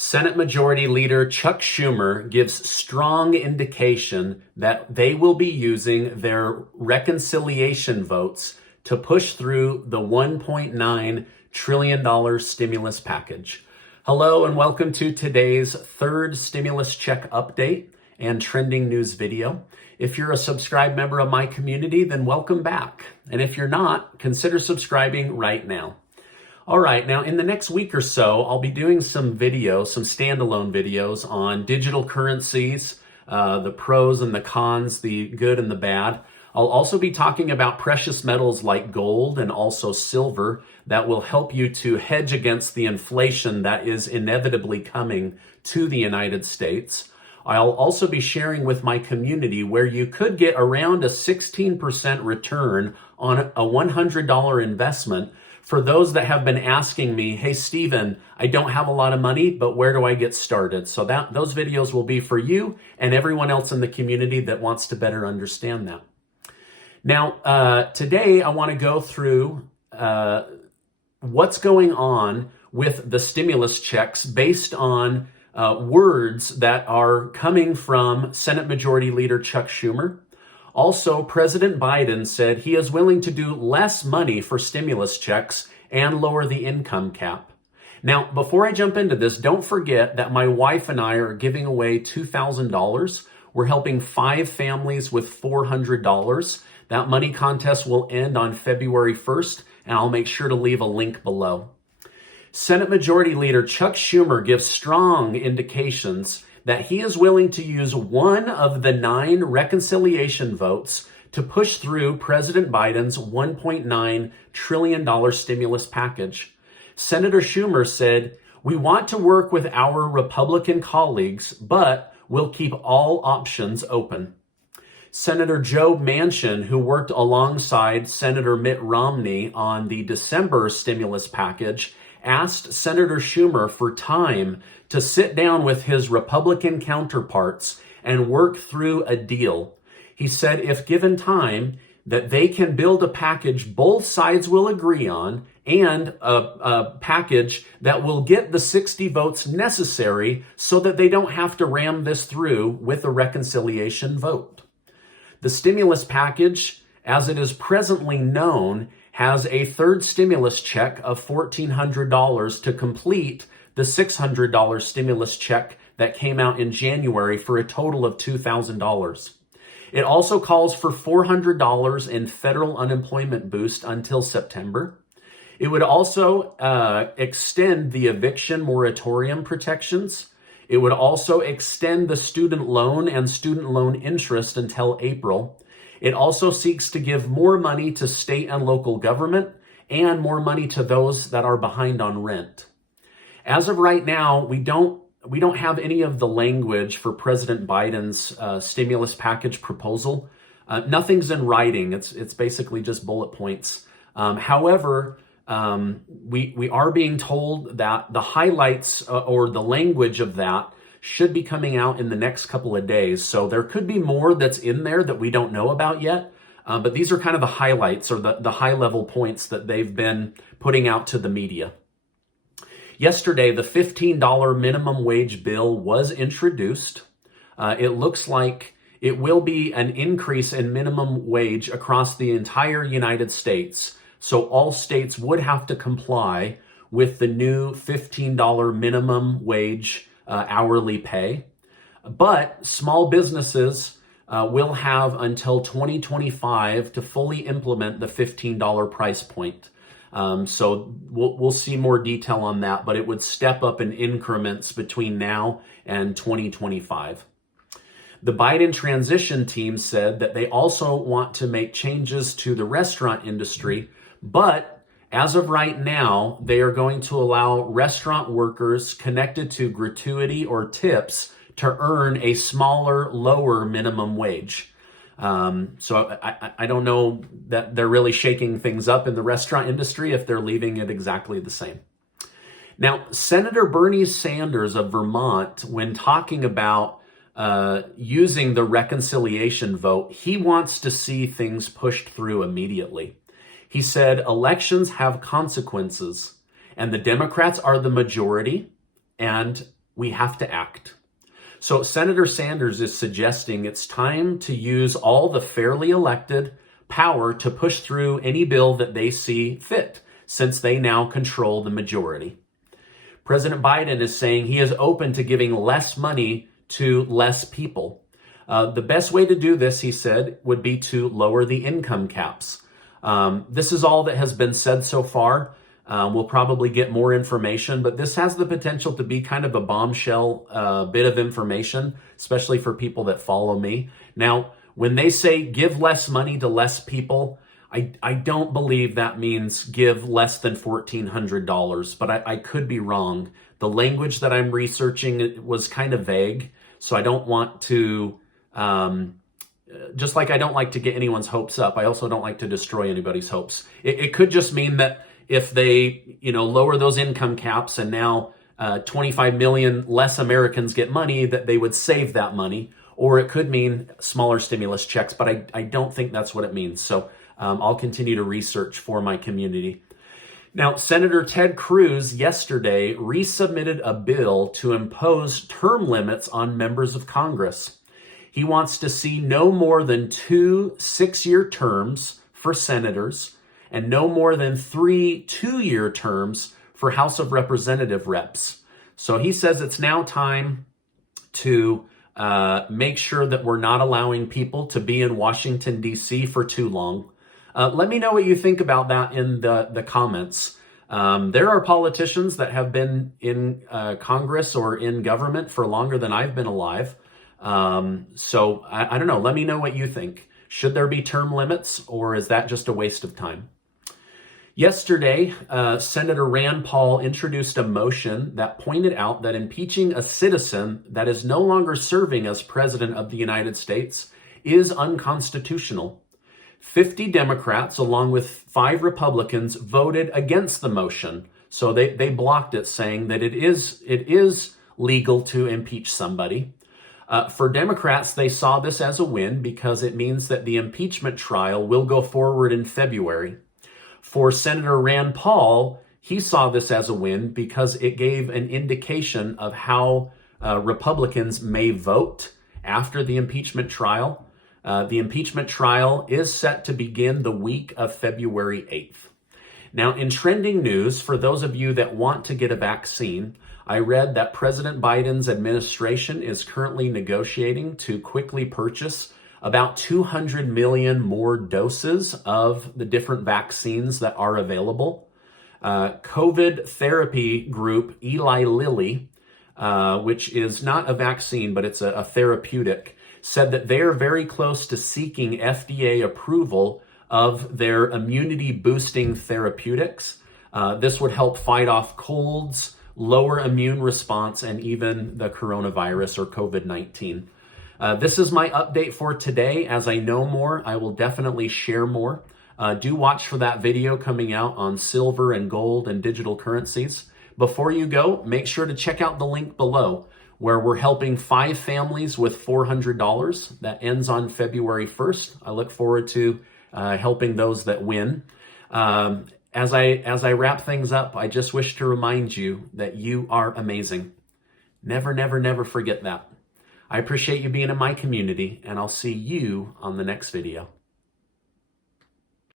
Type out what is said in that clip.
Senate Majority Leader Chuck Schumer gives strong indication that they will be using their reconciliation votes to push through the $1.9 trillion stimulus package. Hello and welcome to today's third stimulus check update and trending news video. If you're a subscribed member of my community, then welcome back. And if you're not, consider subscribing right now. All right, now in the next week or so, I'll be doing some videos, some standalone videos on digital currencies, the pros and the cons, the good and the bad. I'll also be talking about precious metals like gold and also silver that will help you to hedge against the inflation that is inevitably coming to the United States. I'll also be sharing with my community where you could get around a 16% return on a $100 investment. For those that have been asking me, hey, Stephen, I don't have a lot of money, but where do I get started? So those videos will be for you and everyone else in the community that wants to better understand that. Now, today I want to go through what's going on with the stimulus checks based on words that are coming from Senate Majority Leader Chuck Schumer. Also, President Biden said he is willing to do less money for stimulus checks and lower the income cap. Now, before I jump into this, don't forget that my wife and I are giving away $2,000. We're helping 5 families with $400. That money contest will end on February 1st, and I'll make sure to leave a link below. Senate Majority Leader Chuck Schumer gives strong indications that he is willing to use one of the 9 reconciliation votes to push through President Biden's $1.9 trillion stimulus package. Senator Schumer said, "We want to work with our Republican colleagues, but we'll keep all options open." Senator Joe Manchin, who worked alongside Senator Mitt Romney on the December stimulus package, asked Senator Schumer for time to sit down with his Republican counterparts and work through a deal. He said if given time, that they can build a package both sides will agree on and a package that will get the 60 votes necessary so that they don't have to ram this through with a reconciliation vote. The stimulus package, as it is presently known, has a third stimulus check of $1,400 to complete the $600 stimulus check that came out in January for a total of $2,000. It also calls for $400 in federal unemployment boost until September. It would also extend the eviction moratorium protections. It would also extend the student loan and student loan interest until April. It also seeks to give more money to state and local government and more money to those that are behind on rent. As of right now, we don't have any of the language for President Biden's stimulus package proposal. Nothing's in writing. It's basically just bullet points. However, we are being told that the highlights or the language of that should be coming out in the next couple of days. So there could be more that's in there that we don't know about yet. But these are kind of the highlights or the high level points that they've been putting out to the media. Yesterday, the $15 minimum wage bill was introduced. It looks like it will be an increase in minimum wage across the entire United States. So all states would have to comply with the new $15 minimum wage hourly pay. But small businesses will have until 2025 to fully implement the $15 price point. So we'll see more detail on that, but it would step up in increments between now and 2025. The Biden transition team said that they also want to make changes to the restaurant industry, but as of right now, they are going to allow restaurant workers connected to gratuity or tips to earn a smaller, lower minimum wage. So I don't know that they're really shaking things up in the restaurant industry if they're leaving it exactly the same. Now, Senator Bernie Sanders of Vermont, when talking about using the reconciliation vote, he wants to see things pushed through immediately. He said, elections have consequences, and the Democrats are the majority, and we have to act. So Senator Sanders is suggesting it's time to use all the fairly elected power to push through any bill that they see fit, since they now control the majority. President Biden is saying he is open to giving less money to less people. The best way to do this, he said, would be to lower the income caps. This is all that has been said so far. We'll probably get more information, but this has the potential to be kind of a bombshell bit of information, especially for people that follow me. Now, when they say give less money to less people, I don't believe that means give less than $1,400, but I could be wrong. The language that I'm researching was kind of vague, so I don't want to, just like I don't like to get anyone's hopes up, I also don't like to destroy anybody's hopes. It could just mean that if they, lower those income caps and now 25 million less Americans get money, that they would save that money. Or it could mean smaller stimulus checks, but I don't think that's what it means. So I'll continue to research for my community. Now, Senator Ted Cruz yesterday resubmitted a bill to impose term limits on members of Congress. He wants to see no more than 2 6-year terms for senators and no more than 3 2-year terms for House of Representative reps. So he says it's now time to make sure that we're not allowing people to be in Washington, D.C. for too long. Let me know what you think about that in the comments. There are politicians that have been in Congress or in government for longer than I've been alive. So I don't know. Let me know what you think. Should there be term limits, or is that just a waste of time? Yesterday, Senator Rand Paul introduced a motion that pointed out that impeaching a citizen that is no longer serving as president of the United States is unconstitutional. 50 Democrats, along with 5 Republicans, voted against the motion. So they blocked it, saying that it is legal to impeach somebody. For Democrats, they saw this as a win because it means that the impeachment trial will go forward in February. For Senator Rand Paul, he saw this as a win because it gave an indication of how Republicans may vote after the impeachment trial. The impeachment trial is set to begin the week of February 8th. Now, in trending news, for those of you that want to get a vaccine, I read that President Biden's administration is currently negotiating to quickly purchase about 200 million more doses of the different vaccines that are available. COVID therapy group Eli Lilly, which is not a vaccine, but it's a therapeutic, said that they are very close to seeking FDA approval of their immunity boosting therapeutics. This would help fight off colds, lower immune response, and even the coronavirus or COVID-19. This is my update for today. As I know more, I will definitely share more. Do watch for that video coming out on silver and gold and digital currencies. Before you go, make sure to check out the link below where we're helping 5 families with $400. That ends on February 1st. I look forward to helping those that win. As I wrap things up, I just wish to remind you that you are amazing. Never, never, never forget that. I appreciate you being in my community, and I'll see you on the next video.